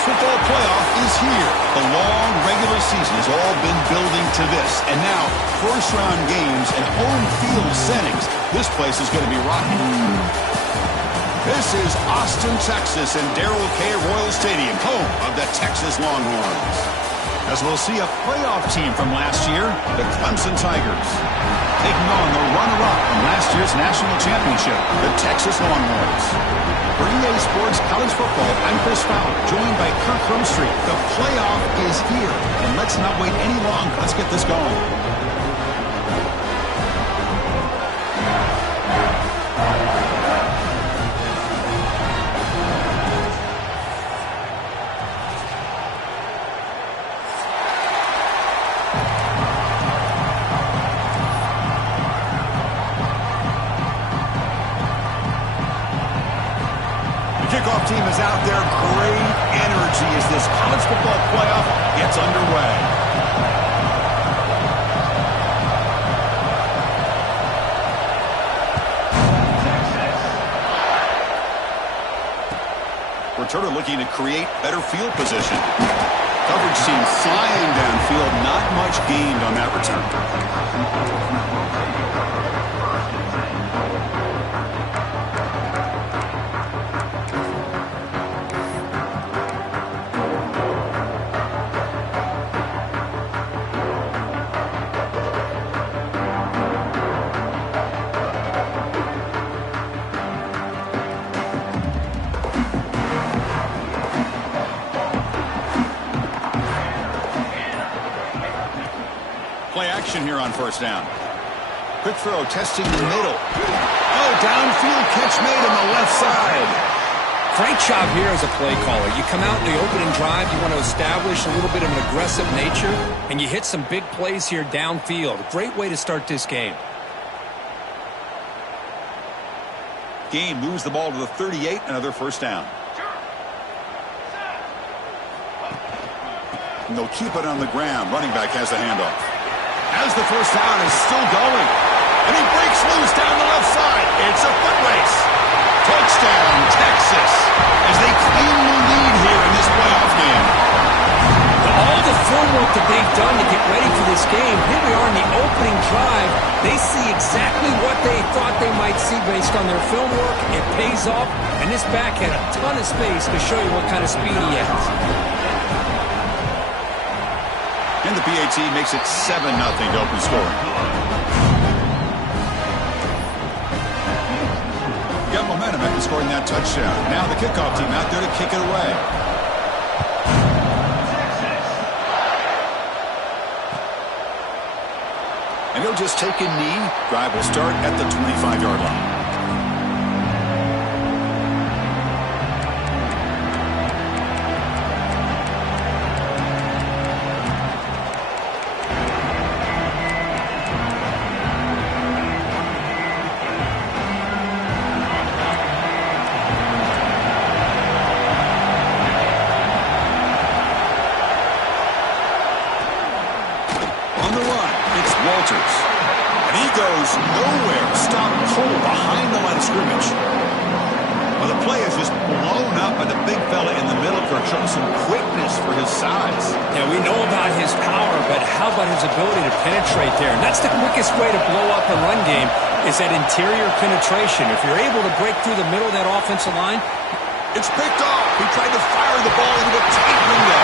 Football playoff is here. The long regular season has all been building to this. And now, first-round games and home field settings. This place is going to be rocking. This is Austin, Texas, and Darrell K. Royal Stadium, home of the Texas Longhorns. As we'll see a playoff team from last year, the Clemson Tigers, taking on the runner-up from last year's national championship, the Texas Longhorns. For EA Sports College Football, I'm Chris Fowler, joined by Kirk Crumstreet. The playoff is here, and let's not wait any longer. Let's get this going. Kickoff team is out there. Great energy as this college football playoff gets underway. Returner looking to create better field position. Coverage team flying downfield. Not much gained on that return. Play action here on first down. Quick throw, testing the middle. Oh, downfield catch made on the left side. Great job here as a play caller. You come out in the opening drive, you want to establish a little bit of an aggressive nature, and you hit some big plays here downfield. Great way to start this game. Game moves the ball to the 38, another first down. And they'll keep it on the ground. Running back has the handoff. As the first down is still going. And he breaks loose down the left side. It's a foot race. Touchdown, Texas, as they claim the lead here in this playoff game. All the film work that they've done to get ready for this game, here we are in the opening drive. They see exactly what they thought they might see based on their film work. It pays off, and this back had a ton of space to show you what kind of speed he has. And the PAT makes it 7-0 to open scoring. Got momentum after scoring that touchdown. Now the kickoff team out there to kick it away. And he'll just take a knee. Drive will start at the 25-yard line. And he goes nowhere. Stop cold behind the line of scrimmage. Well, the play is just blown up by the big fella in the middle for showing some quickness for his size. Yeah, we know about his power, but how about his ability to penetrate there? And that's the quickest way to blow up a run game is that interior penetration. If you're able to break through the middle of that offensive line. It's picked off. He tried to fire the ball into a tight window.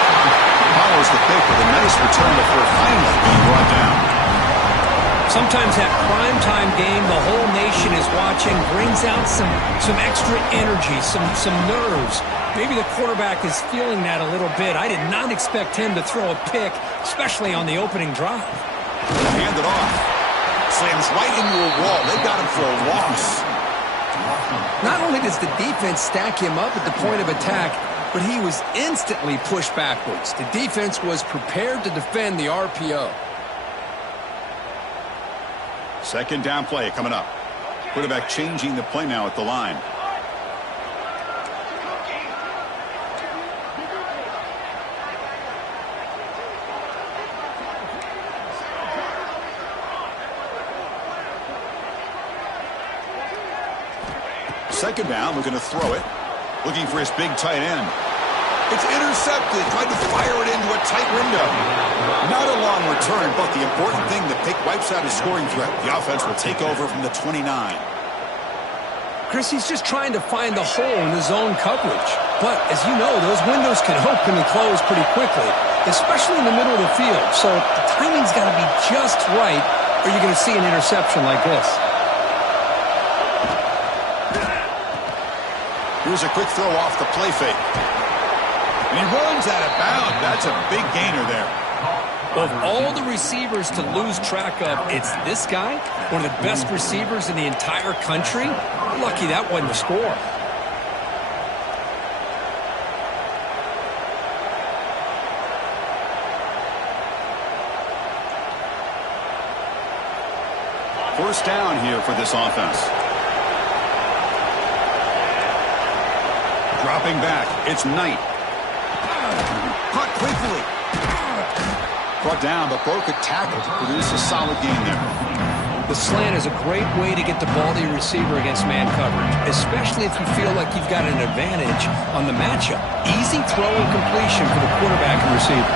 Follows the pick with a nice return before finally being brought down. Sometimes that primetime game, the whole nation is watching, brings out some extra energy, some nerves. Maybe the quarterback is feeling that a little bit. I did not expect him to throw a pick, especially on the opening drive. Hand it off. Slams right into a wall. They got him for a loss. Not only does the defense stack him up at the point of attack, but he was instantly pushed backwards. The defense was prepared to defend the RPO. Second down play coming up. Quarterback changing the play now at the line. Second down, looking to throw it. Looking for his big tight end. It's intercepted. Tried to fire it into a tight window. Not a long return, but the important thing, the pick wipes out his scoring threat. The offense will take over from the 29. Chris, he's just trying to find the hole in the zone coverage. But, as you know, those windows can open and close pretty quickly, especially in the middle of the field. So the timing's got to be just right, or you're going to see an interception like this. Here's a quick throw off the play fake. And he runs out of bounds. That's a big gainer there. Of all the receivers to lose track of, it's this guy, one of the best receivers in the entire country. Lucky that wasn't a score. First down here for this offense. Dropping back, it's Knight. Caught quickly. Brought down, but broke a tackle to produce a solid gain there. The slant is a great way to get the ball to your receiver against man coverage, especially if you feel like you've got an advantage on the matchup. Easy throw and completion for the quarterback and receiver.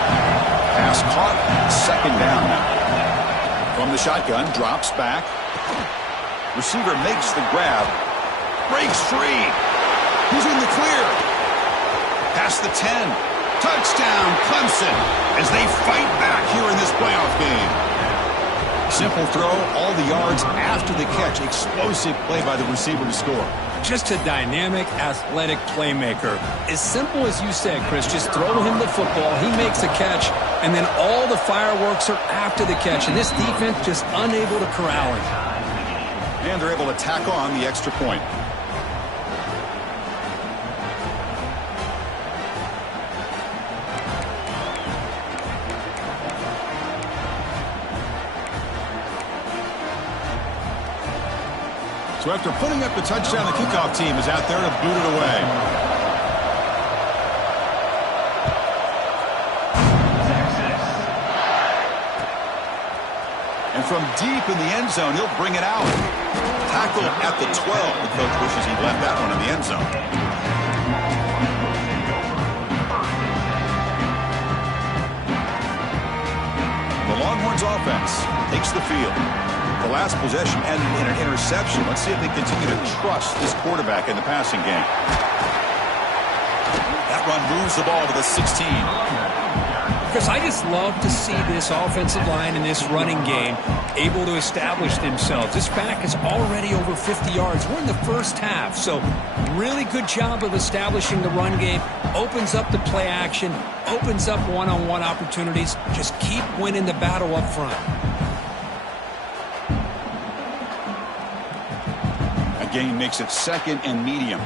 Pass caught, second down now. From the shotgun, drops back. Receiver makes the grab. Breaks free. He's in the clear. Past the 10. Touchdown, Clemson, as they fight back here in this playoff game. Simple throw, all the yards after the catch. Explosive play by the receiver to score. Just a dynamic, athletic playmaker. As simple as you said, Chris, just throw him the football, he makes a catch, and then all the fireworks are after the catch, and this defense just unable to corral him. And they're able to tack on the extra point. So after putting up the touchdown, the kickoff team is out there to boot it away. And from deep in the end zone, he'll bring it out. Tackle at the 12. The coach wishes he'd left that one in the end zone. The Longhorns offense takes the field. The last possession ended in an interception. Let's see if they continue to trust this quarterback in the passing game. That run moves the ball to the 16. Chris, I just love to see this offensive line in this running game able to establish themselves. This back is already over 50 yards. We're in the first half, so really good job of establishing the run game. Opens up the play action, opens up one-on-one opportunities. Just keep winning the battle up front. Gain makes it second and medium.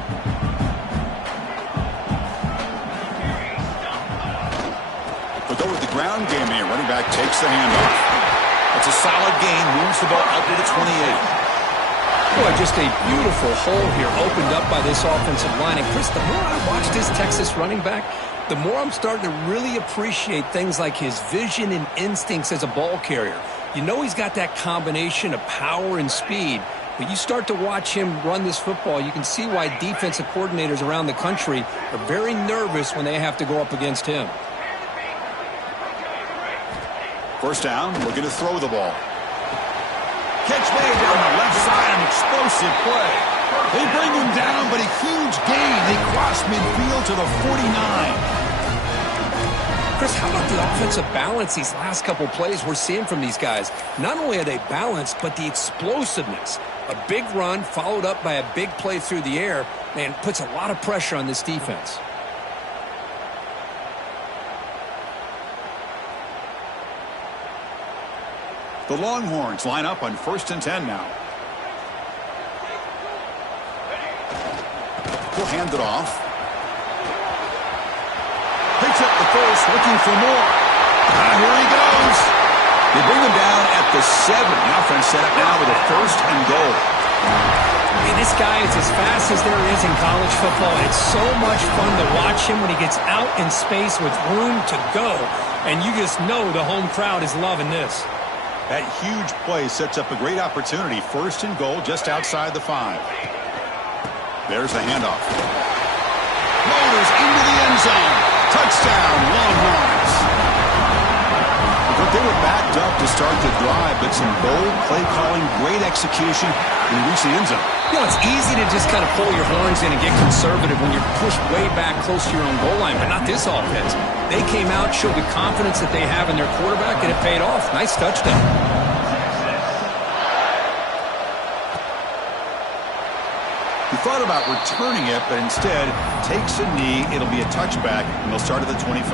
But go with the ground game here. Running back takes the handoff. It's a solid gain. Moves the ball out to the 28. Boy, just a beautiful hole here opened up by this offensive line. And Chris, the more I watch this Texas running back, the more I'm starting to really appreciate things like his vision and instincts as a ball carrier. You know he's got that combination of power and speed. But you start to watch him run this football, you can see why defensive coordinators around the country are very nervous when they have to go up against him. First down, looking to throw the ball. Catch made down the left side, an explosive play. They bring him down, but a huge gain. They cross midfield to the 49. Chris, how about the offensive balance these last couple plays we're seeing from these guys? Not only are they balanced, but the explosiveness. A big run followed up by a big play through the air, man, puts a lot of pressure on this defense. The Longhorns line up on 1st and 10 now. He'll hand it off. first, looking for more. Here he goes. They bring him down at the 7. The offense set up now with a first and goal. And this guy is as fast as there is in college football. It's so much fun to watch him when he gets out in space with room to go. And you just know the home crowd is loving this. That huge play sets up a great opportunity. First and goal just outside the 5. There's the handoff. Motors into the end zone. Touchdown, Longhorns. But they were backed up to start the drive, but some bold play calling, great execution, and reach the end zone. You know, it's easy to just kind of pull your horns in and get conservative when you're pushed way back close to your own goal line, but not this offense. They came out, showed the confidence that they have in their quarterback, and it paid off. Nice touchdown. He thought about returning it, but instead takes a knee. It'll be a touchback, and they'll start at the 25.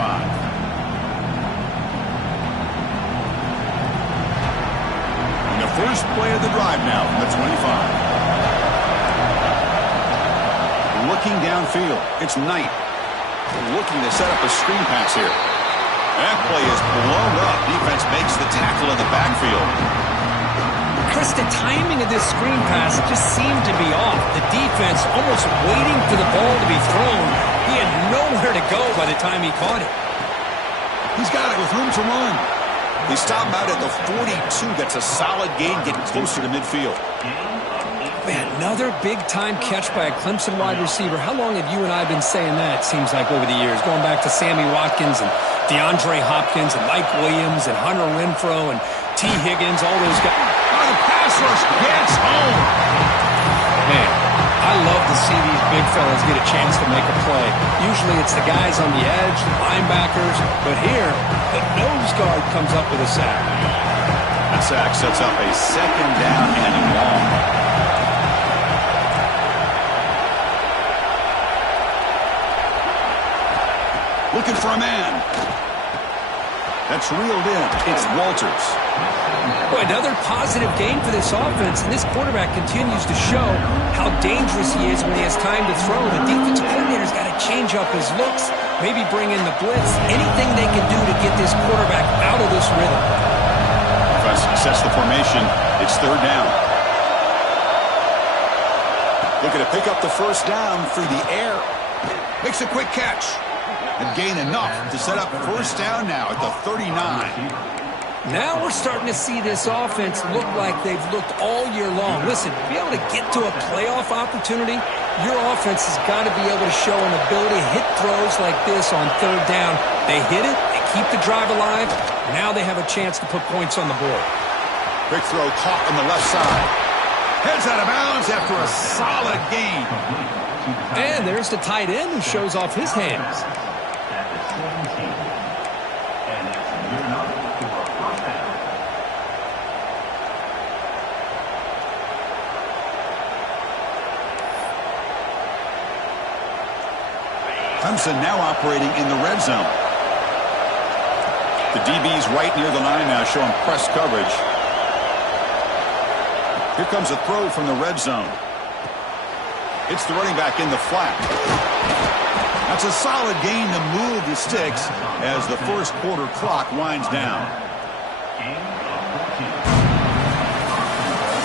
And the first play of the drive now from the 25. Looking downfield, it's Knight. Looking to set up a screen pass here. That play is blown up. Defense makes the tackle in the backfield. Chris, the timing of this screen pass just seemed to be off. The defense almost waiting for the ball to be thrown. He had nowhere to go by the time he caught it. He's got it with room to run. They stop him out at the 42. That's a solid gain, getting closer to midfield. Man, another big-time catch by a Clemson wide receiver. How long have you and I been saying that, it seems like, over the years? Going back to Sammy Watkins and DeAndre Hopkins and Mike Williams and Hunter Renfrow and T. Higgins, all those guys. Oh, the pass rush gets home. Man, I love to see these big fellas get a chance to make a play. Usually it's the guys on the edge, the linebackers, but here, the nose guard comes up with a sack. That sack sets up a second down and long. Looking for a man. That's reeled in. It's Walters. Boy, another positive game for this offense, and this quarterback continues to show how dangerous he is when he has time to throw. The defensive coordinator's got to change up his looks, maybe bring in the blitz, anything they can do to get this quarterback out of this rhythm. Offense sets the formation. It's third down. Looking to pick up the first down through the air. Makes a quick catch. And gain enough to set up first down now at the 39. Now we're starting to see this offense look like they've looked all year long. Listen, to be able to get to a playoff opportunity, your offense has got to be able to show an ability to hit throws like this on third down. They hit it, they keep the drive alive. Now they have a chance to put points on the board. Quick throw caught on the left side. Heads out of bounds after a solid gain. And there's the tight end who shows off his hands. Clemson now operating in the red zone. The DB's right near the line now, showing press coverage. Here comes a throw from the red zone. It's the running back in the flat. That's a solid gain to move the sticks as the first quarter clock winds down.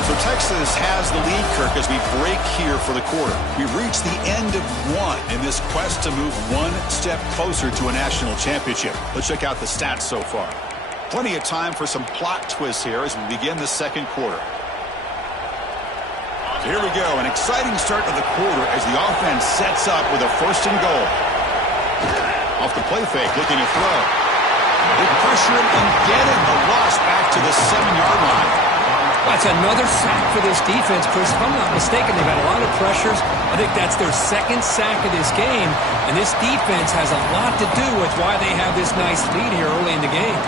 So Texas has the lead, Kirk, as we break here for the quarter. We've reached the end of one in this quest to move one step closer to a national championship. Let's check out the stats so far. Plenty of time for some plot twists here as we begin the second quarter. So here we go, an exciting start to the quarter as the offense sets up with a first and goal. Off the play fake, looking to throw. They pressure him and get him. The loss back to the 7-yard line. That's another sack for this defense, Chris. If I'm not mistaken, they've had a lot of pressures. I think that's their second sack of this game. And this defense has a lot to do with why they have this nice lead here early in the game.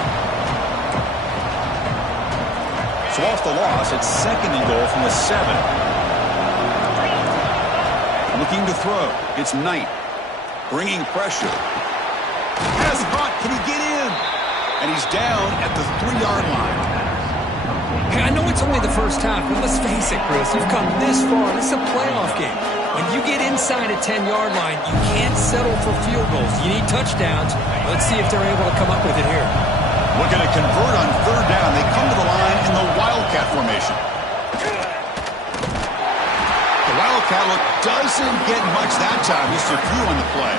So off the loss, it's second and goal from the 7. Looking to throw. It's Knight. Bringing pressure. Has Hunt. Can he get in? And he's down at the 3-yard line. Hey, I know it's only the first half, but let's face it, Chris. You've come this far. This is a playoff game. When you get inside a 10-yard line, you can't settle for field goals. You need touchdowns. Let's see if they're able to come up with it here. Looking to convert on third down. They come to the line in the Wildcat formation. The Wildcat look doesn't get much that time. Just a few on the play.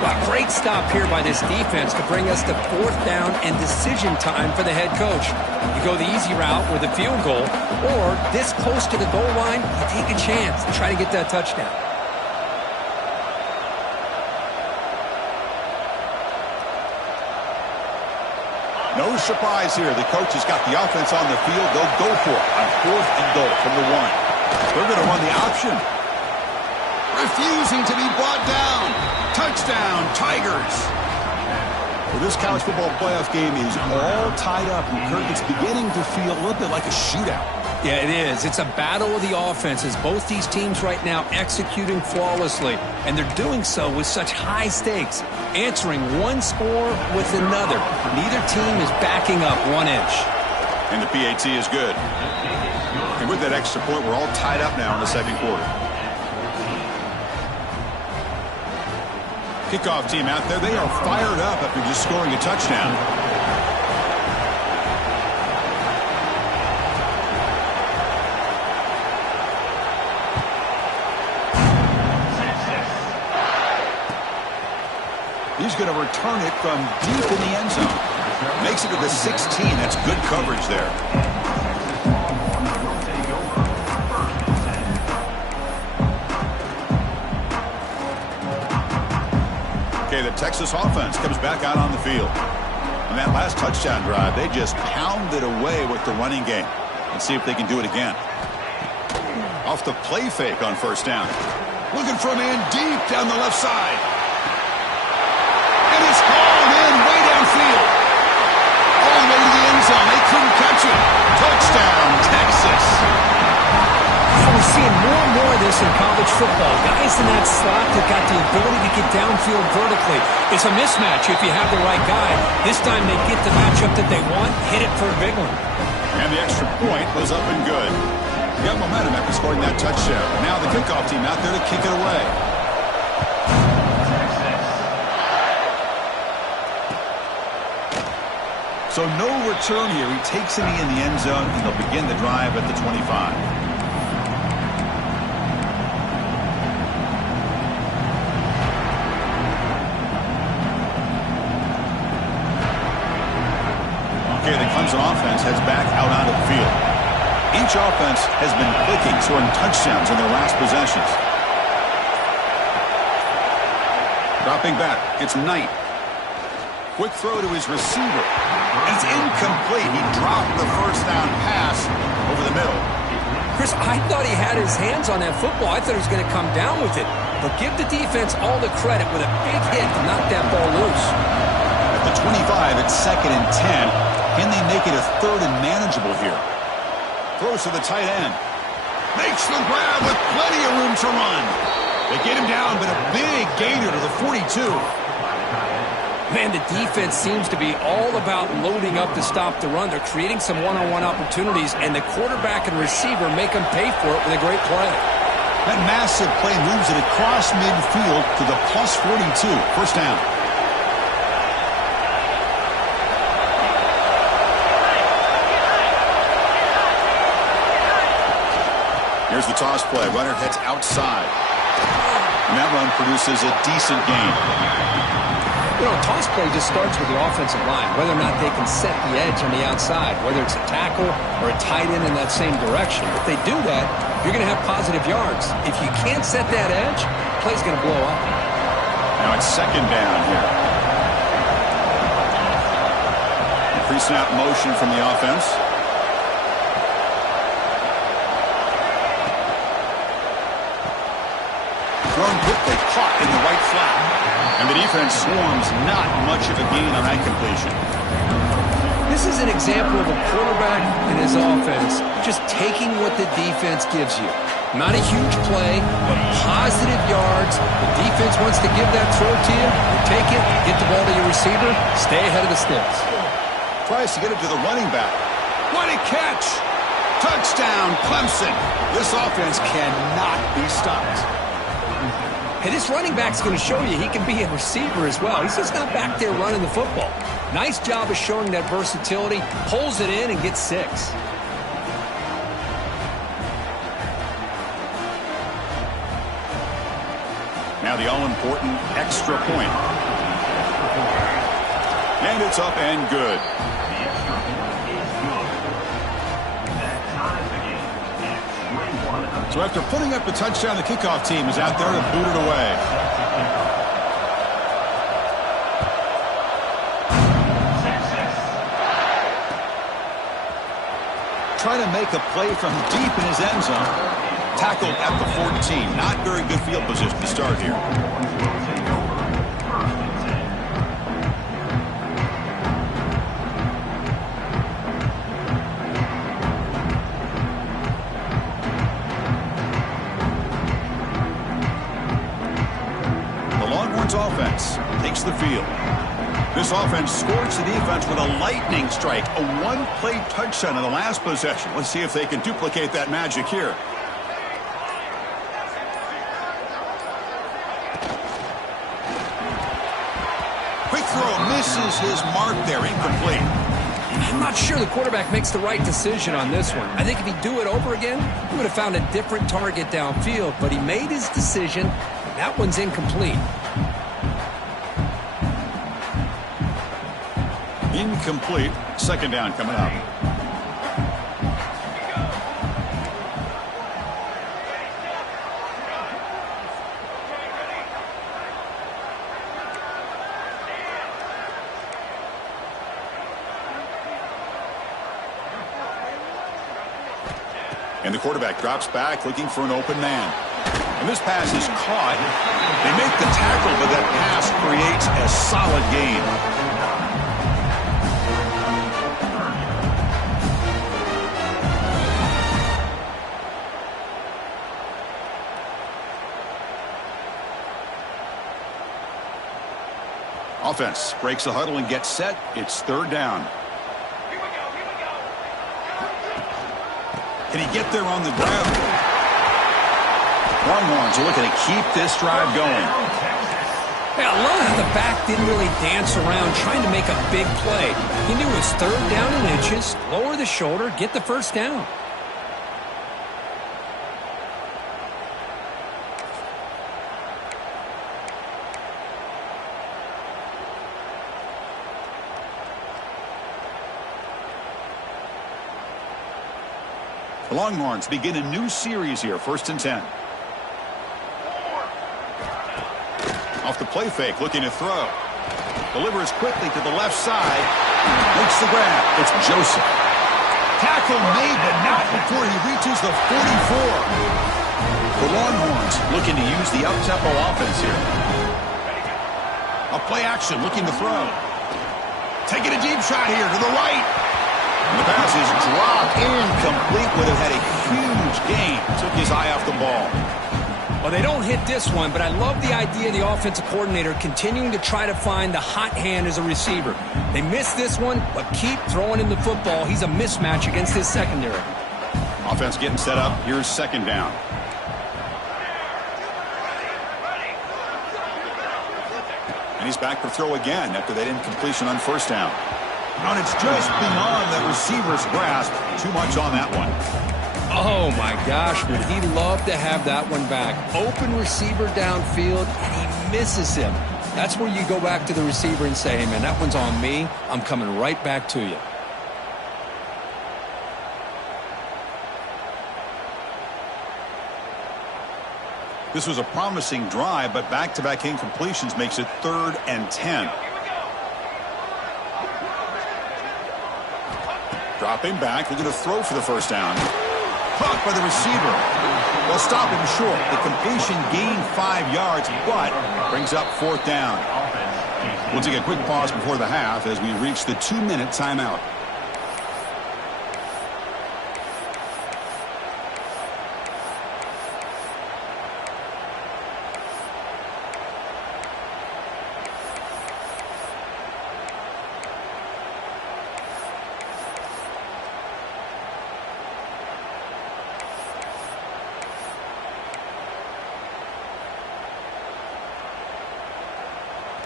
Well, great stop here by this defense to bring us to fourth down and decision time for the head coach. You go the easy route with a field goal, or this close to the goal line, you take a chance to try to get that touchdown. No surprise here. The coach has got the offense on the field. They'll go for it on fourth and goal from the 1. They're going to run the option. Refusing to be brought down. Touchdown, Tigers. Well, this college football playoff game is all tied up, and Kirk, it's beginning to feel a little bit like a shootout. Yeah, it is. It's a battle of the offenses. Both these teams right now executing flawlessly, and they're doing so with such high stakes, answering one score with another. Neither team is backing up 1 inch. And the PAT is good. And with that extra point, we're all tied up now in the second quarter. Kickoff team out there. They are fired up after just scoring a touchdown. He's going to return it from deep in the end zone. Makes it to the 16. That's good coverage there. Okay, the Texas offense comes back out on the field. On that last touchdown drive, they just pounded away with the running game. Let's see if they can do it again. Off the play fake on first down. Looking for a man deep down the left side. And it's hauled in way downfield. All the way to the end zone. They couldn't catch it. Touchdown, Texas. We're seeing more and more of this in college football. Guys in that slot that got the ability to get downfield vertically. It's a mismatch if you have the right guy. This time they get the matchup that they want, hit it for a big one. And the extra point was up and good. They got momentum after scoring that touchdown. Now the kickoff team out there to kick it away. So no return here. He takes it in the end zone, and they'll begin the drive at the 25. Okay, the Clemson offense heads back out onto the field. Each offense has been clicking, scoring touchdowns in their last possessions. Dropping back, it's Knight. Quick throw to his receiver. And it's incomplete. He dropped the first down pass over the middle. Chris, I thought he had his hands on that football. I thought he was going to come down with it. But give the defense all the credit with a big hit to knock that ball loose. At the 25, it's 2nd and 10. Can they make it a 3rd and manageable here? Throws to the tight end. Makes the grab with plenty of room to run. They get him down, but a big gainer to the 42. Man, the defense seems to be all about loading up to stop the run. They're creating some one-on-one opportunities, and the quarterback and receiver make them pay for it with a great play. That massive play moves it across midfield to the plus 42. First down. Here's the toss play. Runner heads outside. And that run produces a decent gain. You know, toss play just starts with the offensive line, whether or not they can set the edge on the outside, whether it's a tackle or a tight end in that same direction. If they do that, you're going to have positive yards. If you can't set that edge, the play's going to blow up. Now it's 2nd down here. Pre-snap motion from the offense. Thrown quickly, caught in the right flat. And the defense swarms, not much of a gain on that completion. This is an example of a quarterback and his offense just taking what the defense gives you. Not a huge play, but positive yards. The defense wants to give that throw to you. You take it, get the ball to your receiver, stay ahead of the sticks. Tries to get it to the running back. What a catch! Touchdown, Clemson. This offense cannot be stopped. Hey, this running back's going to show you he can be a receiver as well. He's just not back there running the football. Nice job of showing that versatility. Pulls it in and gets 6. Now the all-important extra point. And it's up and good. So after putting up the touchdown, the kickoff team is out there to boot it away. Trying to make a play from deep in his end zone. Tackled at the 14. Not very good field position to start here. Offense takes the field. This offense scorched the defense with a lightning strike, a one-play touchdown in the last possession. Let's see if they can duplicate that magic here. Quick throw misses his mark there, incomplete. I'm not sure the quarterback makes the right decision on this one. I think if he'd do it over again, he would have found a different target downfield, but he made his decision. That one's incomplete. Incomplete. Second down coming up. And the quarterback drops back looking for an open man. And this pass is caught. They make the tackle, but that pass creates a solid gain. Offense breaks the huddle and gets set. It's third down. Can he get there on the ground? Longhorns are looking to keep this drive going. Hey, I love how the back didn't really dance around trying to make a big play. He knew it was third down in inches, lower the shoulder, get the first down. The Longhorns begin a new series here, 1st and 10. Off the play fake, looking to throw. Delivers quickly to the left side. Makes the grab. It's Joseph. Tackle made, but not before he reaches the 44. The Longhorns looking to use the up-tempo offense here. A play action, looking to throw. Taking a deep shot here to the right. The pass is dropped, incomplete, would have had a huge gain. Took his eye off the ball. Well, they don't hit this one, but I love the idea of the offensive coordinator continuing to try to find the hot hand as a receiver. They missed this one, but keep throwing him the football. He's a mismatch against his secondary. Offense getting set up. Here's second down. And he's back to throw again after that incompletion on first down. And it's just beyond the receiver's grasp. Too much on that one. Oh, my gosh, would he love to have that one back. Open receiver downfield, and he misses him. That's where you go back to the receiver and say, hey, man, that one's on me. I'm coming right back to you. This was a promising drive, but back-to-back incompletions makes it 3rd and 10. Dropping back, looking to throw for the first down. Caught by the receiver. They'll stop him short. The completion gained 5 yards, but brings up 4th down. We'll take a quick pause before the half as we reach the 2-minute timeout.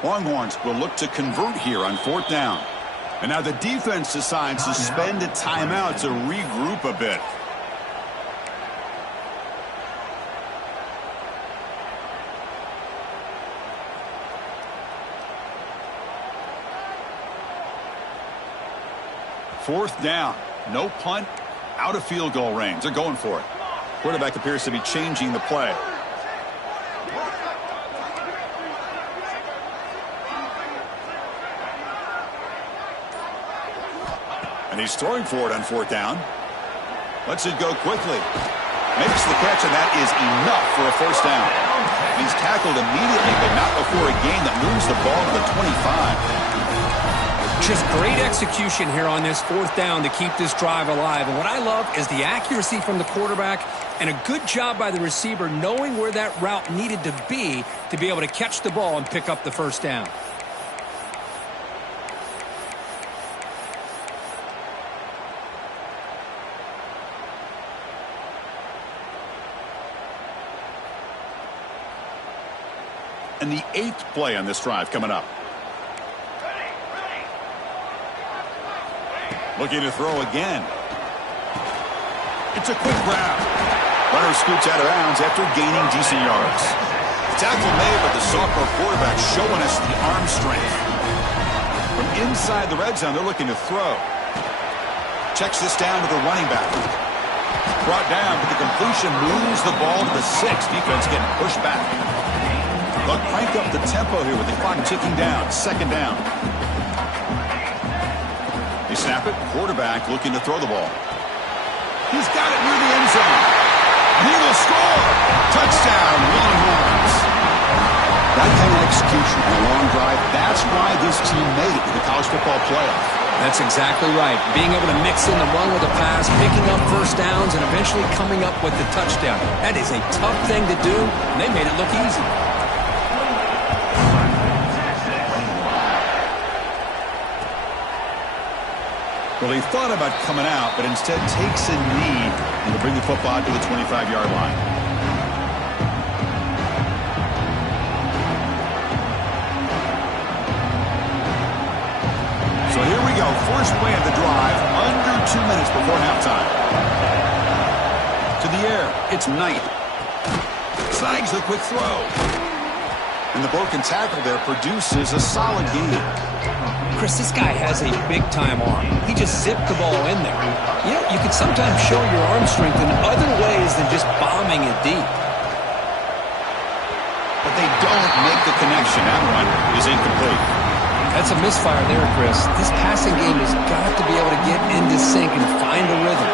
Longhorns will look to convert here on 4th down. And now the defense decides to spend a timeout to regroup a bit. Fourth down. No punt. Out of field goal range. They're going for it. Quarterback appears to be changing the play. And he's throwing for it on 4th down. Lets it go quickly. Makes the catch, and that is enough for a first down. He's tackled immediately, but not before a gain that moves the ball to the 25. Just great execution here on this 4th down to keep this drive alive. And what I love is the accuracy from the quarterback and a good job by the receiver knowing where that route needed to be able to catch the ball and pick up the first down. And the 8th play on this drive coming up. Looking to throw again. It's a quick grab. Runner scoots out of bounds after gaining decent yards. Tackle made, but the sophomore quarterback showing us the arm strength. From inside the red zone, they're looking to throw. Checks this down to the running back. Brought down, but the completion moves the ball to the 6. Defense getting pushed back. They'll crank up the tempo here with the clock ticking down. 2nd down. They snap it. Quarterback looking to throw the ball. He's got it near the end zone. He will score. Touchdown, Longhorns. That kind of execution on a long drive, that's why this team made it to the college football playoff. That's exactly right. Being able to mix in the run with a pass, picking up first downs, and eventually coming up with the touchdown. That is a tough thing to do, and they made it look easy. Well, he thought about coming out, but instead takes a knee and will bring the football to the 25-yard line. So here we go. First play of the drive, under 2 minutes before halftime. To the air, it's Knight. Snags the quick throw. And the broken tackle there produces a solid gain. Chris, this guy has a big-time arm. He just zipped the ball in there. You know, you can sometimes show your arm strength in other ways than just bombing it deep. But they don't make the connection. That one is incomplete. That's a misfire there, Chris. This passing game has got to be able to get into sync and find a rhythm.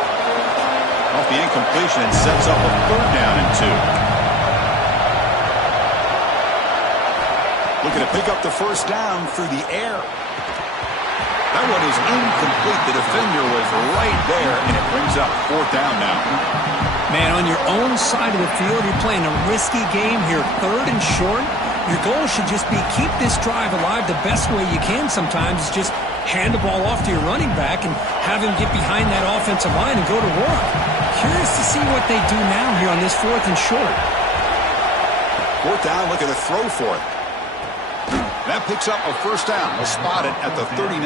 Off the incompletion, and sets up a 3rd down and 2. Looking to pick up the first down through the air. That one is incomplete. The defender was right there, and it brings up 4th down now. Man, on your own side of the field, you're playing a risky game here, 3rd and short. Your goal should just be keep this drive alive the best way you can sometimes is just hand the ball off to your running back and have him get behind that offensive line and go to work. Curious to see what they do now here on this 4th and short. 4th down, looking to throw for it. That picks up a first down. We'll spot it at the 39.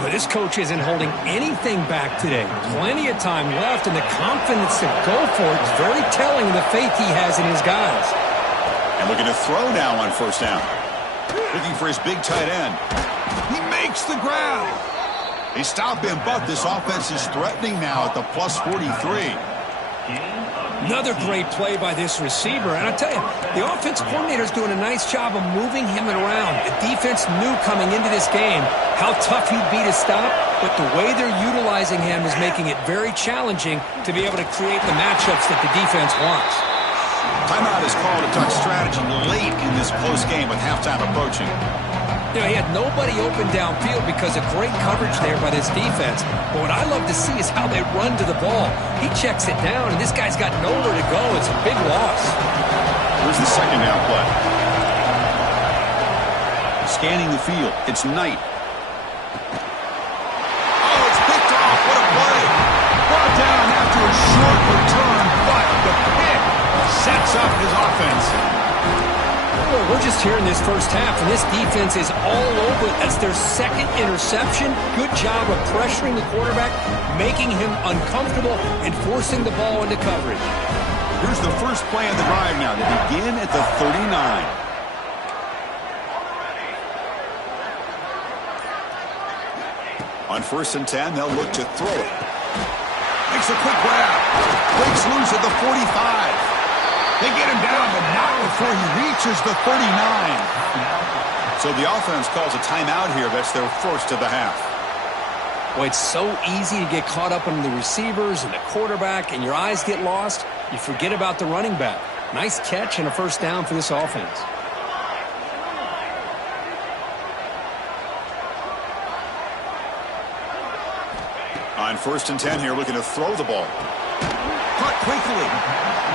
But this coach isn't holding anything back today. Plenty of time left, and the confidence to go for it is very telling of the faith he has in his guys. And looking to throw now on first down. Looking for his big tight end. He makes the grab. They stop him, but this offense is threatening now at the plus 43. Another great play by this receiver. And I tell you, the offense coordinator is doing a nice job of moving him around. The defense knew coming into this game how tough he'd be to stop, but the way they're utilizing him is making it very challenging to be able to create the matchups that the defense wants. Timeout is called to talk strategy late in this close game with halftime approaching. You know, he had nobody open downfield because of great coverage there by this defense. But what I love to see is how they run to the ball. He checks it down, and this guy's got nowhere to go. It's a big loss. Here's the 2nd down play. Scanning the field. It's Knight. Oh, it's picked off. What a play. Brought down after a short return, but the pick sets up his offense. Well, we're just here in this first half, and this defense is all over it. That's their second interception. Good job of pressuring the quarterback, making him uncomfortable, and forcing the ball into coverage. Here's the first play of the drive now. They begin at the 39. On 1st and 10, they'll look to throw it. Makes a quick grab. Breaks loose at the 45. They get him down, but not before he reaches the 39. So the offense calls a timeout here. That's their first of the half. Well, it's so easy to get caught up on the receivers and the quarterback, and your eyes get lost. You forget about the running back. Nice catch and a first down for this offense. On 1st and 10 here, looking to throw the ball. Caught quickly.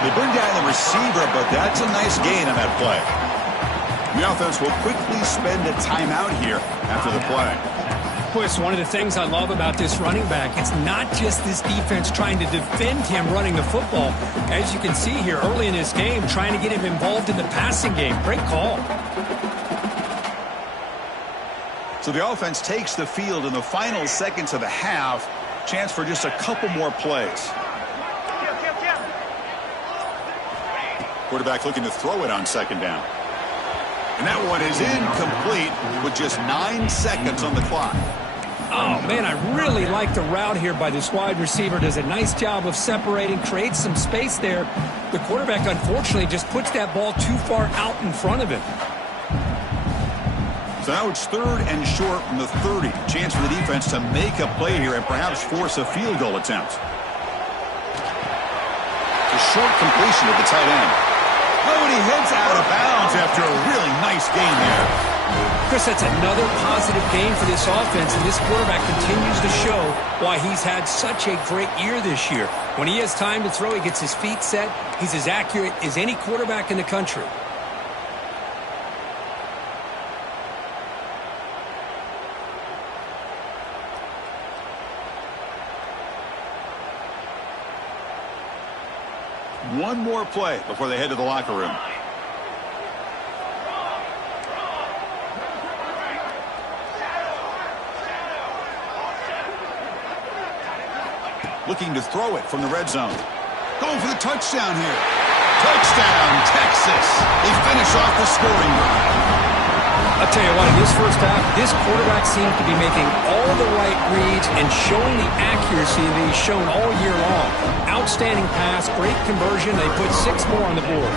They bring down the receiver, but that's a nice gain on that play. The offense will quickly spend a timeout here after the play. Boy, it's one of the things I love about this running back. It's not just this defense trying to defend him running the football. As you can see here early in this game, trying to get him involved in the passing game. Great call. So the offense takes the field in the final seconds of the half. Chance for just a couple more plays. Quarterback looking to throw it on 2nd down. And that one is incomplete with just 9 seconds on the clock. Oh, man, I really like the route here by this wide receiver. Does a nice job of separating, creates some space there. The quarterback, unfortunately, just puts that ball too far out in front of him. So now it's 3rd and short from the 30. Chance for the defense to make a play here and perhaps force a field goal attempt. A short completion of the tight end. Oh, and he heads out of bounds after a really nice gain there. Chris, that's another positive gain for this offense, and this quarterback continues to show why he's had such a great year this year. When he has time to throw, he gets his feet set. He's as accurate as any quarterback in the country. One more play before they head to the locker room. Looking to throw it from the red zone. Going for the touchdown here. Touchdown, Texas. They finish off the scoring drive. I'll tell you what, in this first half, this quarterback seems to be making all the right reads and showing the accuracy that he's shown all year long. Outstanding pass, great conversion. They put 6 more on the board.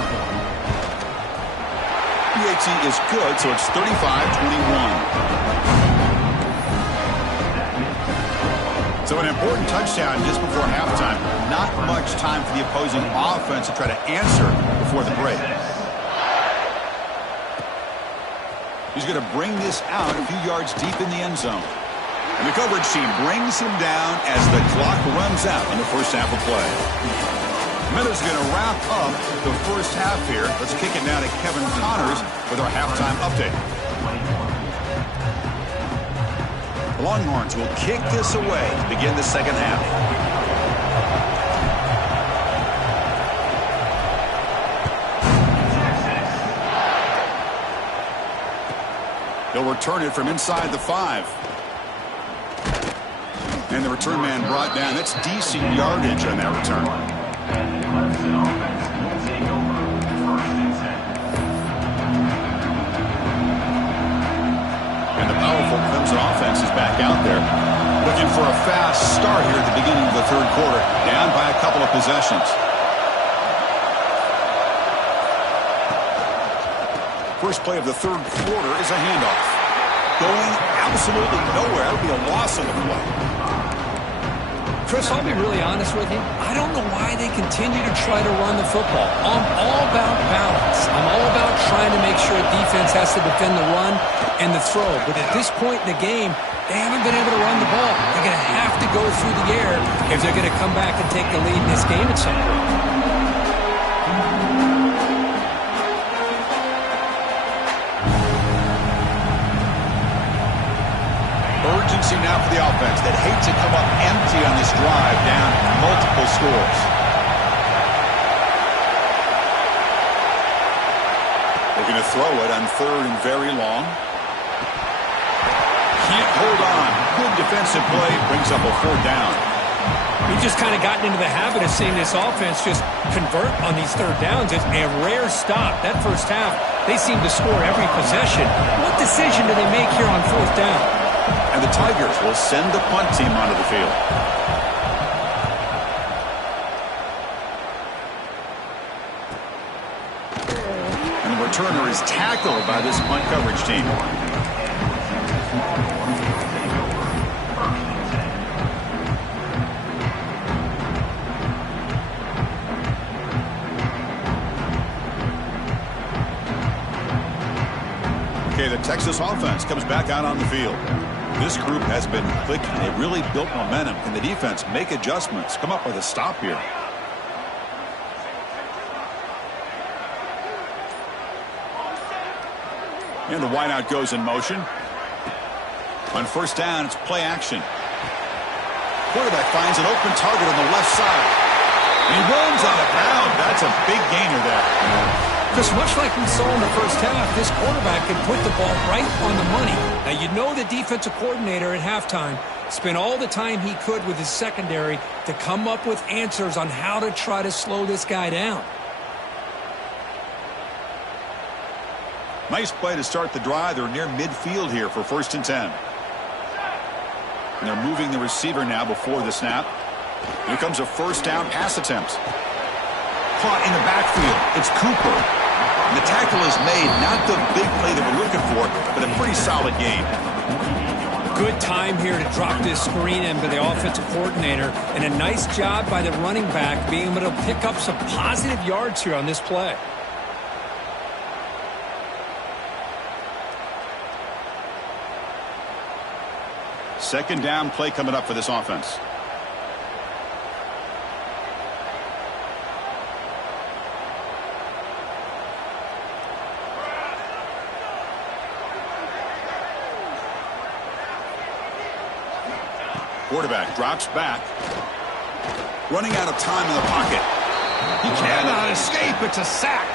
PAT is good, so it's 35-21. So an important touchdown just before halftime. Not much time for the opposing offense to try to answer before the break. He's going to bring this out a few yards deep in the end zone. And the coverage team brings him down as the clock runs out in the first half of play. Minutes are going to wrap up the first half here. Let's kick it now to Kevin Connors with our halftime update. The Longhorns will kick this away to begin the second half. They'll return it from inside the 5. And the return man brought down. That's decent yardage on that return. And the powerful Crimson offense is back out there. Looking for a fast start here at the beginning of the third quarter. Down by a couple of possessions. First play of the third quarter is a handoff. Going absolutely nowhere. That'll be a loss on the play. Chris, I'll be really honest with you. I don't know why they continue to try to run the football. I'm all about balance. I'm all about trying to make sure defense has to defend the run and the throw. But at this point in the game, they haven't been able to run the ball. They're going to have to go through the air if they're going to come back and take the lead in this game at some point. Urgency now for the offense that hate to come up empty on this drive, down multiple scores. Looking Looking to throw it on 3rd and very long. Can't hold on. Good defensive play. Brings up a 4th down. We've just kind of gotten into the habit of seeing this offense just convert on these 3rd downs. It's a rare stop. That first half, they seem to score every possession. What decision do they make here on 4th down? And the Tigers will send the punt team onto the field. And the returner is tackled by this punt coverage team. Okay, the Texas offense comes back out on the field. This group has been clicking. They really built momentum. Can the defense make adjustments? Come up with a stop here. And the wideout goes in motion. On 1st down, it's play action. Quarterback finds an open target on the left side. And he runs out of bounds. That's a big gainer there. Because much like we saw in the first half, this quarterback can put the ball right on the money. Now, you know the defensive coordinator at halftime spent all the time he could with his secondary to come up with answers on how to try to slow this guy down. Nice play to start the drive. They're near midfield here for 1st and 10. And they're moving the receiver now before the snap. Here comes a 1st down pass attempt. Caught in the backfield. It's Cooper. And the tackle is made. Not the big play that we're looking for, but a pretty solid game. Good time here to drop this screen in by the offensive coordinator. And a nice job by the running back being able to pick up some positive yards here on this play. Second down play coming up for this offense. Quarterback drops back. Running out of time in the pocket. He cannot escape. It's a sack.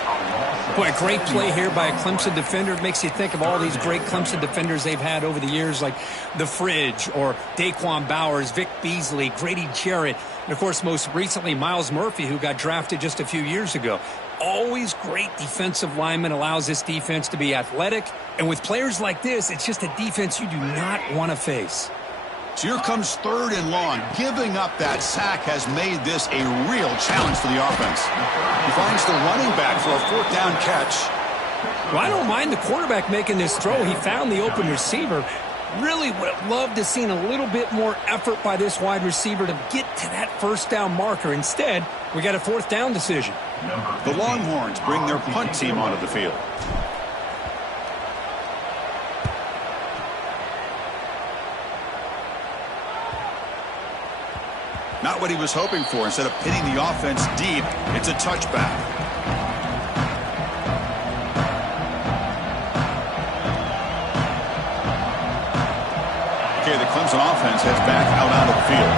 Boy, a great play here by a Clemson defender. It makes you think of all these great Clemson defenders they've had over the years, like the Fridge or Daquan Bowers, Vic Beasley, Grady Jarrett, and, of course, most recently, Miles Murphy, who got drafted just a few years ago. Always great defensive lineman, allows this defense to be athletic. And with players like this, it's just a defense you do not want to face. So here comes 3rd and long. Giving up that sack has made this a real challenge for the offense. He finds the running back for a 4th down catch. Well, I don't mind the quarterback making this throw. He found the open receiver. Really would have loved to have seen a little bit more effort by this wide receiver to get to that 1st down marker. Instead, we got a 4th down decision. The Longhorns bring their punt team onto the field. Not what he was hoping for. Instead of pinning the offense deep, it's a touchback. Okay, the Clemson offense heads back out onto the field.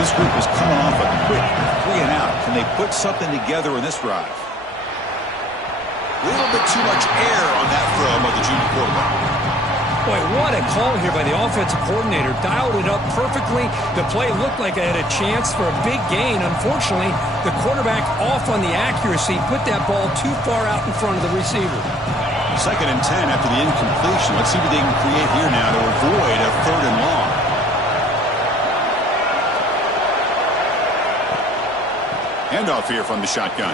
This group is coming off a quick 3 and out. Can they put something together in this drive? A little bit too much air on that throw by the junior quarterback. Boy, what a call here by the offensive coordinator. Dialed it up perfectly. The play looked like it had a chance for a big gain. Unfortunately, the quarterback off on the accuracy, put that ball too far out in front of the receiver. 2nd and 10 after the incompletion. Let's see what they can create here now to avoid a 3rd and long. Handoff here from the shotgun.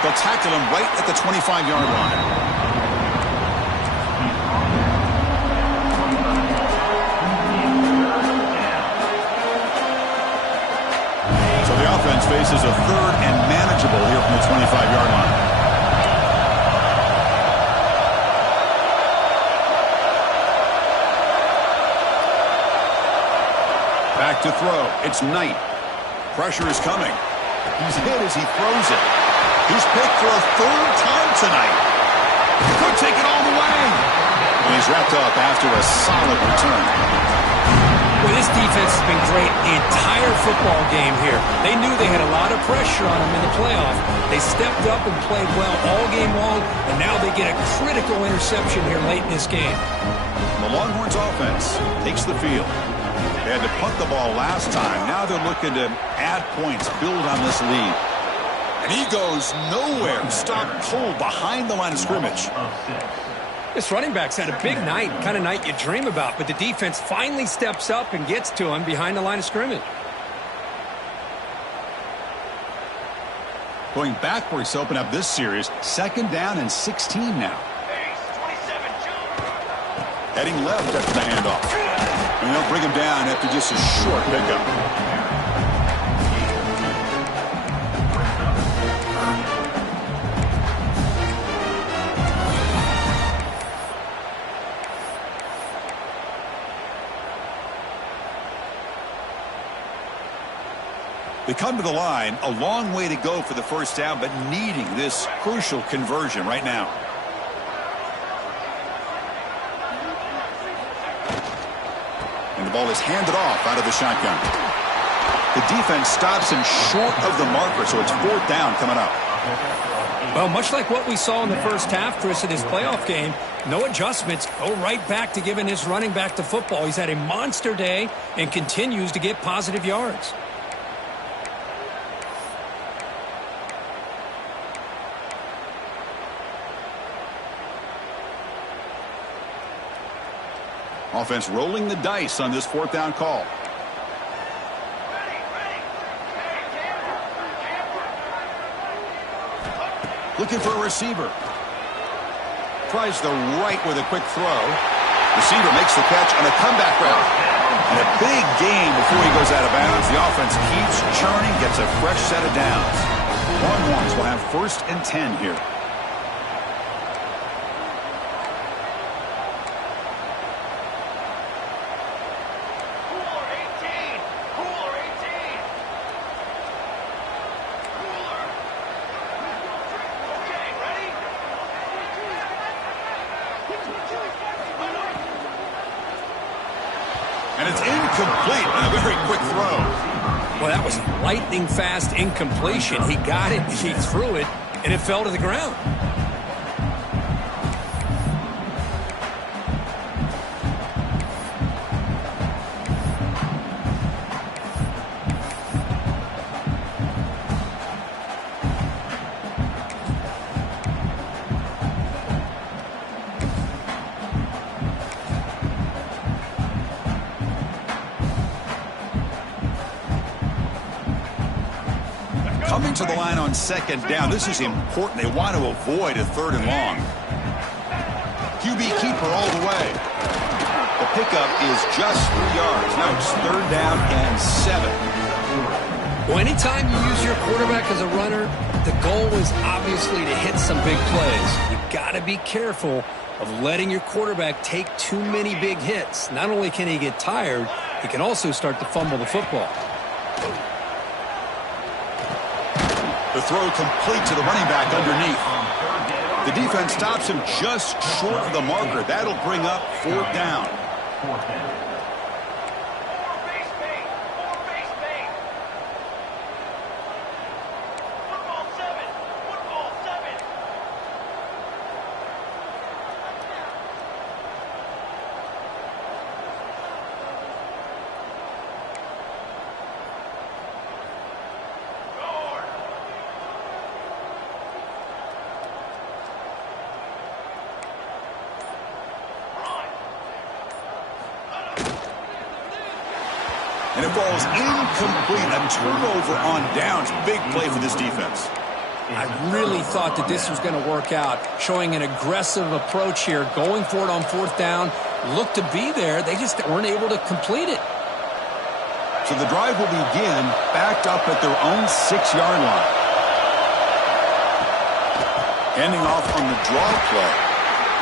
They'll tackle him right at the 25-yard line. Offense faces a 3rd and manageable here from the 25-yard line. Back to throw. It's Knight. Pressure is coming. He's hit as he throws it. He's picked for a 3rd time tonight. Could take it all the way. And he's wrapped up after a solid return. Well, this defense has been great the entire football game here. They knew they had a lot of pressure on them in the playoff. They stepped up and played well all game long, and now they get a critical interception here late in this game. The Longhorns offense takes the field. They had to punt the ball last time. Now they're looking to add points, build on this lead. And he goes nowhere. Stopped cold behind the line of scrimmage. This running back's had a big night, kind of night you dream about, but the defense finally steps up and gets to him behind the line of scrimmage. Going backwards to open up this series, 2nd down and 16 now. Heading left after the handoff. And they'll bring him down after just a short pickup. They come to the line, a long way to go for the first down, but needing this crucial conversion right now. And the ball is handed off out of the shotgun. The defense stops him short of the marker, so it's 4th down coming up. Well, much like what we saw in the first half, Chris, in this playoff game, no adjustments, go right back to giving his running back the football. He's had a monster day and continues to get positive yards. Offense rolling the dice on this 4th down call. Looking for a receiver. Tries the right with a quick throw. Receiver makes the catch on a comeback route. And a big gain before he goes out of bounds. The offense keeps churning, gets a fresh set of downs. Longhorns will have 1st and 10 here. And it's incomplete on a very quick throw. Well, that was lightning fast incompletion. He got it, he threw it, and it fell to the ground. Coming to the line on 2nd down. This is important. They want to avoid a 3rd and long. QB keeper all the way. The pickup is just 3 yards. Now it's 3rd down and 7. Well, anytime you use your quarterback as a runner, the goal is obviously to hit some big plays. You've got to be careful of letting your quarterback take too many big hits. Not only can he get tired, he can also start to fumble the football. The throw complete to the running back underneath. The defense stops him just short of the marker. That'll bring up 4th down. And it falls incomplete. A turnover on downs. Big play for this defense. I really thought that this was going to work out, showing an aggressive approach here, going for it on 4th down. Looked to be there. They just weren't able to complete it. So the drive will begin backed up at their own 6-yard line. Ending off on the draw play.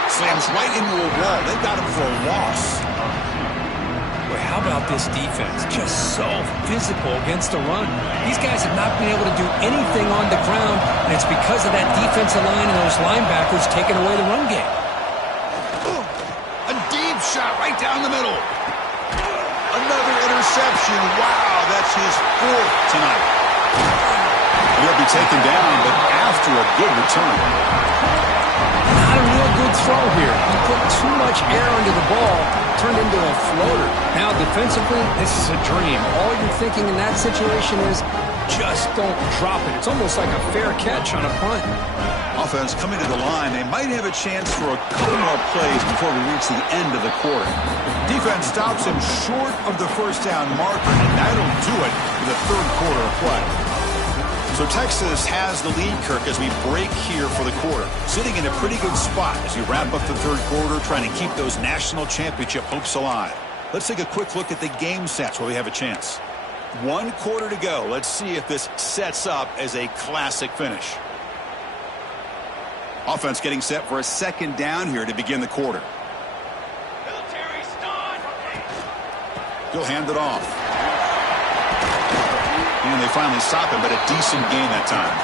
Slams right into a wall. They got him for a loss. Boy, how about this defense? Just so physical against the run. These guys have not been able to do anything on the ground, and it's because of that defensive line and those linebackers taking away the run game. A deep shot right down the middle. Another interception. Wow, that's his fourth tonight. He'll be taken down, but after a good return. Not a real good throw here. He put too much air under the ball, turned into a floater. Now, defensively, this is a dream. All you're thinking in that situation is just don't drop it. It's almost like a fair catch on a punt. Offense coming to the line. They might have a chance for a couple more plays before we reach the end of the quarter. Defense stops him short of the first down marker, and that'll do it for the third quarter of play. So Texas has the lead, Kirk, as we break here for the quarter. Sitting in a pretty good spot as we wrap up the third quarter, trying to keep those national championship hopes alive. Let's take a quick look at the game sets where we have a chance. 1 quarter to go. Let's see if this sets up as a classic finish. Offense getting set for a second down here to begin the quarter. He'll hand it off. And they finally stop him, but a decent gain that time.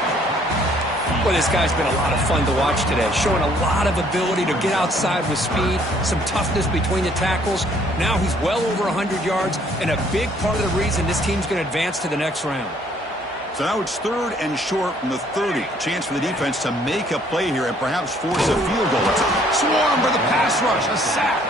Well, this guy's been a lot of fun to watch today, showing a lot of ability to get outside with speed, some toughness between the tackles. Now he's well over 100 yards, and a big part of the reason this team's going to advance to the next round. So now it's 3rd and short from the 30. Chance for the defense to make a play here and perhaps force a field goal. It's a swarm for the pass rush, a sack.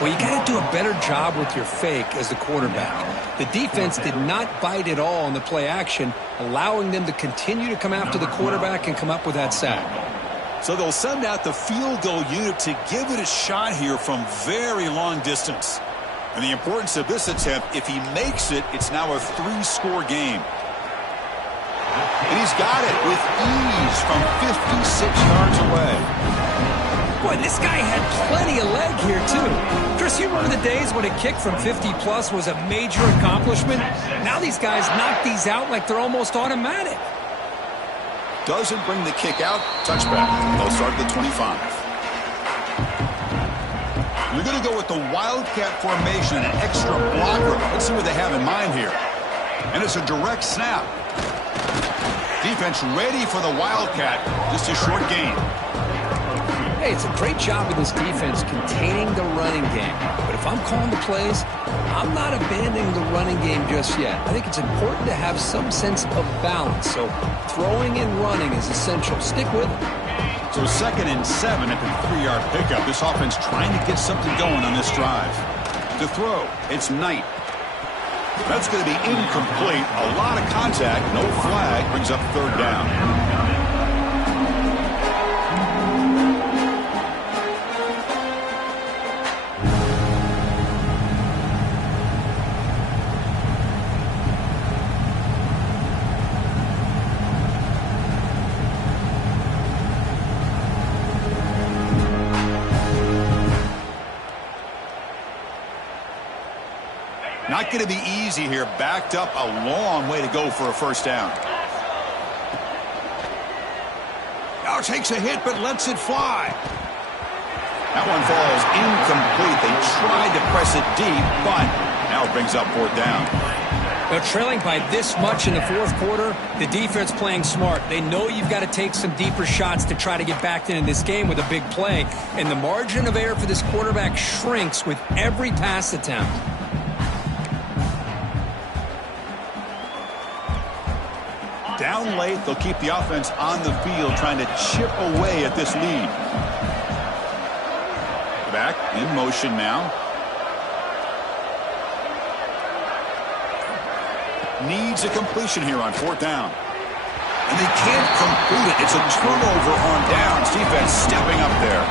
Well, you got to do a better job with your fake as the quarterback. The defense did not bite at all on the play action, allowing them to continue to come after the quarterback and come up with that sack. So they'll send out the field goal unit to give it a shot here from very long distance. And the importance of this attempt, if he makes it, it's now a 3-score game. And he's got it with ease from 56 yards away. Boy, this guy had plenty of leg here, too. Chris, you remember the days when a kick from 50-plus was a major accomplishment? Now these guys knock these out like they're almost automatic. Doesn't bring the kick out. Touchback. They'll start at the 25. You're going to go with the Wildcat formation and an extra blocker. Let's see what they have in mind here. And it's a direct snap. Defense ready for the Wildcat. Just a short gain. Hey, it's a great job of this defense containing the running game. But if I'm calling the plays, I'm not abandoning the running game just yet. I think it's important to have some sense of balance. So throwing and running is essential. Stick with it. So 2nd and 7 at the 3-yard pickup. This offense trying to get something going on this drive. To throw, it's Knight. That's going to be incomplete. A lot of contact. No flag. Brings up 3rd down. Not going to be easy here. Backed up a long way to go for a first down. Now takes a hit, but lets it fly. That one falls incomplete. They tried to press it deep, but now it brings up 4th down. They're trailing by this much in the 4th quarter. The defense playing smart. They know you've got to take some deeper shots to try to get back into this game with a big play. And the margin of error for this quarterback shrinks with every pass attempt. Down late, they'll keep the offense on the field trying to chip away at this lead. Back in motion now. Needs a completion here on 4th down. And they can't complete it. It's a turnover on downs. Defense stepping up there.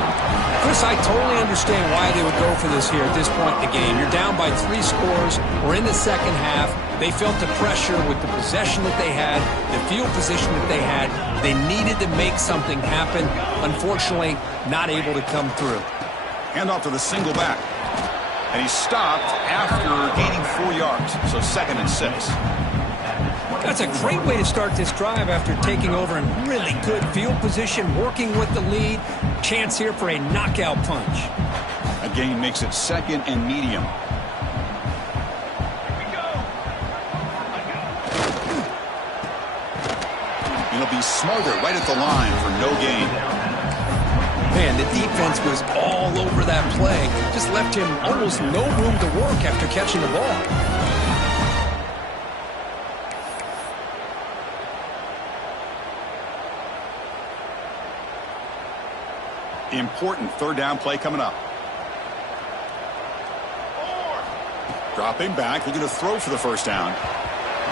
Chris, I totally understand why they would go for this here at this point in the game. You're down by 3 scores. We're in the second half. They felt the pressure with the possession that they had, the field position that they had. They needed to make something happen. Unfortunately, not able to come through. Hand off to the single back. And he stopped after gaining 4 yards. So 2nd and 6. That's a great way to start this drive after taking over in really good field position, working with the lead. Chance here for a knockout punch. A gain makes it 2nd and medium. It'll be Smarter right at the line for no gain. Man, the defense was all over that play. Just just left him almost no room to work after catching the ball. Important third down play coming up. Dropping back, looking to throw for the first down.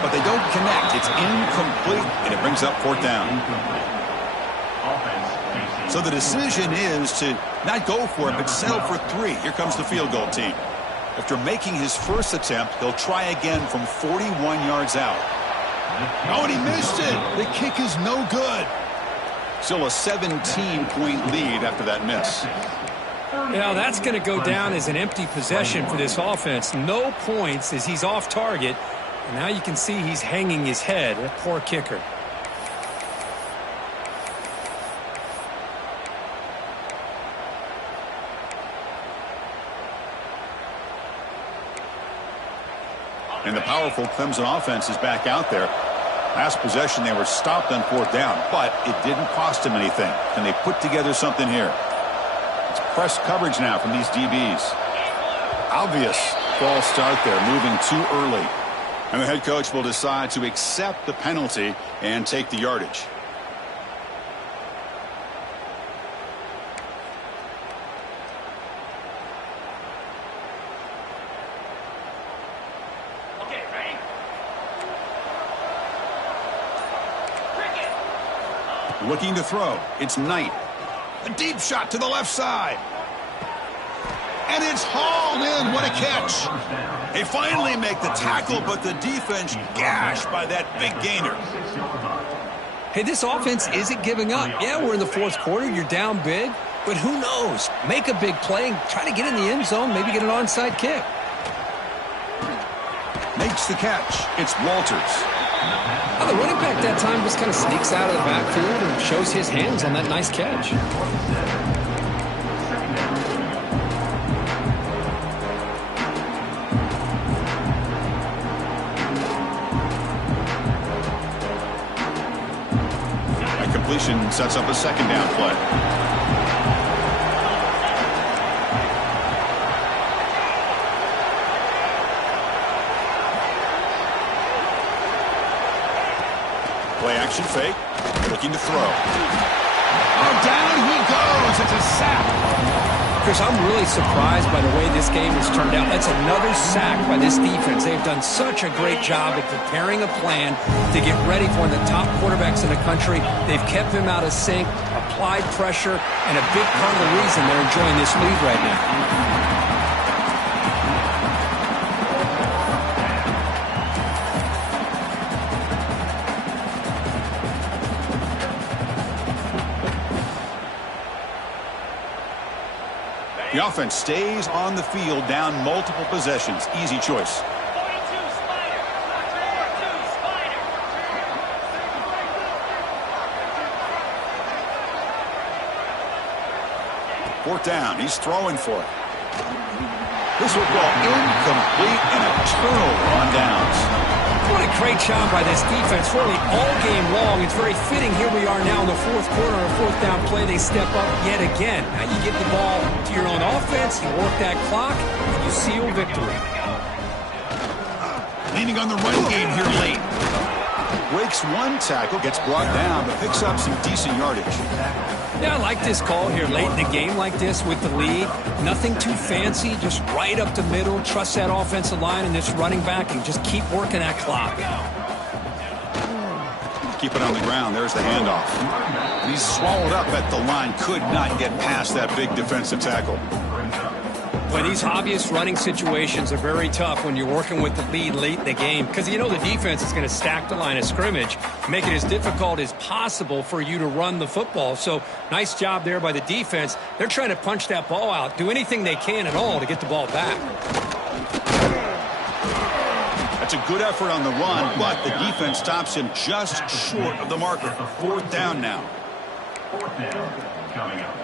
But they don't connect. It's incomplete, and it brings up fourth down. So the decision is to not go for it, but settle for 3. Here comes the field goal team. After making his first attempt, he'll try again from 41 yards out. Oh, and he missed it. The kick is no good. Still a 17-point lead after that miss. Yeah, that's going to go down as an empty possession for this offense. No points as he's off target. And now you can see he's hanging his head. A poor kicker. And the powerful Clemson offense is back out there. Last possession, they were stopped on fourth down, but it didn't cost them anything. Can they put together something here? It's press coverage now from these DBs. Obvious false start there, moving too early. And the head coach will decide to accept the penalty and take the yardage. Looking to throw. It's Knight. A deep shot to the left side. And it's hauled in. What a catch. They finally make the tackle, but the defense gashed by that big gainer. Hey, this offense isn't giving up. Yeah, we're in the fourth quarter. You're down big. But who knows? Make a big play and try to get in the end zone. Maybe get an onside kick. Makes the catch. It's Walters. Well, the running back that time just kind of sneaks out of the backfield and shows his hands on that nice catch. That completion sets up a second down play. Play action fake. Looking to throw. Oh, down he goes. It's a sack. Chris, I'm really surprised by the way this game has turned out. That's another sack by this defense. They've done such a great job at preparing a plan to get ready for one of the top quarterbacks in the country. They've kept him out of sync, applied pressure, and a big part of the reason they're enjoying this lead right now. The offense stays on the field down multiple possessions. Easy choice. Fourth down. He's throwing for it. This will go incomplete and a turnover on downs. What a great job by this defense, really all game long. It's very fitting. Here we are now in the fourth quarter, a fourth down play. They step up yet again. Now you get the ball to your own offense, you work that clock, and you seal victory. Leaning on the run game here late. Breaks one tackle, gets brought down, but picks up some decent yardage. Yeah, I like this call here late in the game like this with the lead. Nothing too fancy, just right up the middle. Trust that offensive line and this running back and just keep working that clock. Keep it on the ground. There's the handoff. And he's swallowed up at the line. Could not get past that big defensive tackle. But these obvious running situations are very tough when you're working with the lead late in the game because you know the defense is going to stack the line of scrimmage, make it as difficult as possible for you to run the football. So nice job there by the defense. They're trying to punch that ball out, do anything they can at all to get the ball back. That's a good effort on the run, but the defense stops him just short of the marker. Fourth down now. Fourth down coming up.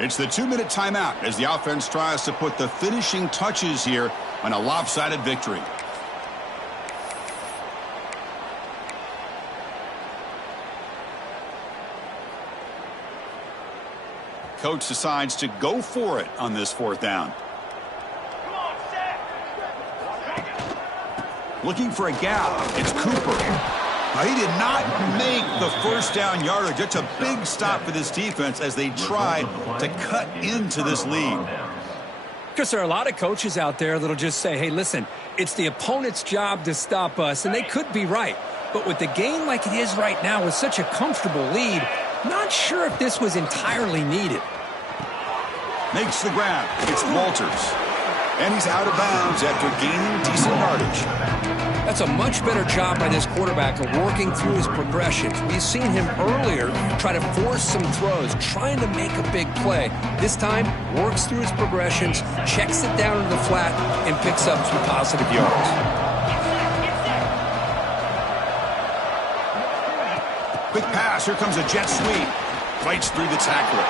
It's the 2-minute timeout as the offense tries to put the finishing touches here on a lopsided victory. coach decides to go for it on this 4th down. Looking for a gap. It's Cooper. Now, he did not make the 1st down yardage. It's a big stop for this defense as they try to cut into this lead. Because there are a lot of coaches out there that'll just say, hey, listen, it's the opponent's job to stop us, and they could be right. But with the game like it is right now with such a comfortable lead, not sure if this was entirely needed. Makes the grab. It's Walters. And he's out of bounds after gaining decent yardage. That's a much better job by this quarterback of working through his progressions. We've seen him earlier try to force some throws, trying to make a big play. This time, works through his progressions, checks it down to the flat, and picks up some positive yards. Quick pass. Here comes a jet sweep. Fights through the tackler.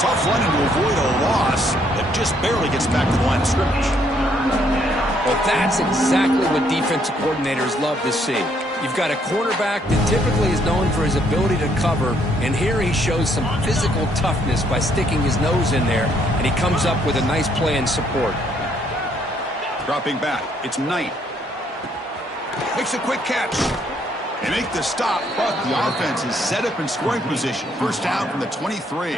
Tough running to avoid a loss that just barely gets back to the line of scrimmage. Well, that's exactly what defensive coordinators love to see. You've got a quarterback that typically is known for his ability to cover, and here he shows some physical toughness by sticking his nose in there, and he comes up with a nice play in support. Dropping back, it's Knight. Makes a quick catch. They make the stop, but the offense is set up in scoring position. 1st down from the 23.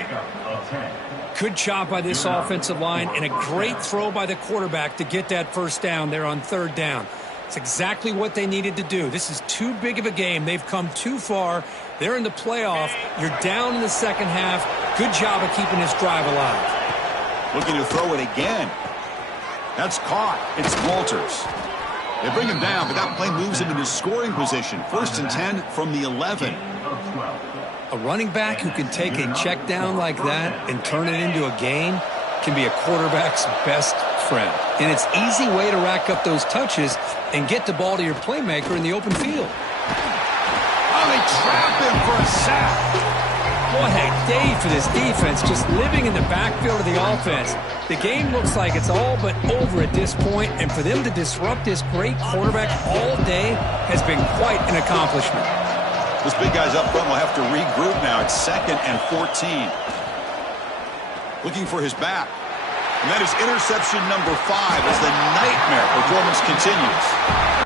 Good job by this offensive line, and a great throw by the quarterback to get that 1st down there on 3rd down. It's exactly what they needed to do. This is too big of a game. They've come too far. They're in the playoff. You're down in the 2nd half. Good job of keeping this drive alive. Looking to throw it again. That's caught. It's Walters. They bring him down, but that play moves him into scoring position. 1st and 10 from the 11. A running back who can take a check down like that and turn it into a gain can be a quarterback's best friend. And it's an easy way to rack up those touches and get the ball to your playmaker in the open field. Oh, they trap him for a sack. What a day for this defense, just living in the backfield of the offense. The game looks like it's all but over at this point, and for them to disrupt this great quarterback all day has been quite an accomplishment. This big guy's up front will have to regroup now. It's 2nd and 14. Looking for his back. And that is interception number 5 as the nightmare performance continues.